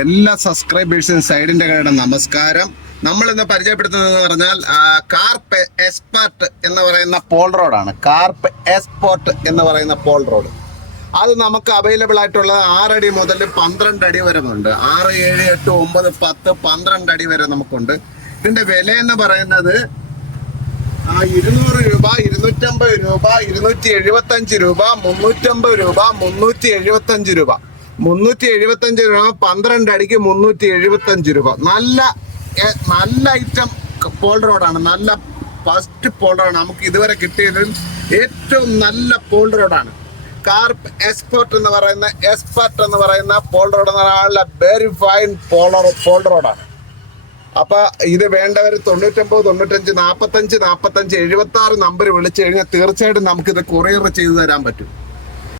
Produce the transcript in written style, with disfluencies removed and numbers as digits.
എല്ലാ സബ്സ്ക്രൈബേഴ്സിനും സൈഡിന്റെ കടയുടെ നമസ്കാരം. നമ്മൾ ഇന്ന് പരിചയപ്പെടുത്തുന്നത് പറഞ്ഞാൽ കാർപ്പ് എക്സ്പെർട്ട് എന്ന് പറയുന്ന പോൾ റോഡാണ്. കാർപ്പ് എക്സ്പോർട്ട് എന്ന് പറയുന്ന പോൾ റോഡ് അത് നമുക്ക് അവൈലബിൾ ആയിട്ടുള്ളത് 6 അടി മുതൽ 12 അടി വരെ ഉണ്ട്. 6, 7, 8, 9, 10, 12 അടി വരെ നമുക്കുണ്ട്. ഇതിന്റെ വില എന്ന് പറയുന്നത് 200 രൂപ, 250 രൂപ, 275 രൂപ, 350 രൂപ, 375 രൂപ. 375 രൂപ 12 അടിക്ക് 375 രൂപ. നല്ല ഐറ്റം പോൾ റോഡാണ്. നല്ല ഫസ്റ്റ് പോൾ റോഡാണ് നമുക്ക് ഇതുവരെ കിട്ടിയതിൽ ഏറ്റവും നല്ല പോൾ റോഡാണ്. കാർപ്പ് എക്സ്പെർട്ട് എന്ന് പറയുന്ന പോൾ റോഡ് എന്ന് പറഞ്ഞാൽ വെരി ഫൈൻ പോൾ റോഡാണ്. അപ്പൊ ഇത് വേണ്ടവർ 99 95 45 45 76 നമ്പർ വിളിച്ചു കഴിഞ്ഞാൽ തീർച്ചയായിട്ടും നമുക്കിത് കൊറിയർ ചെയ്തു തരാൻ പറ്റും.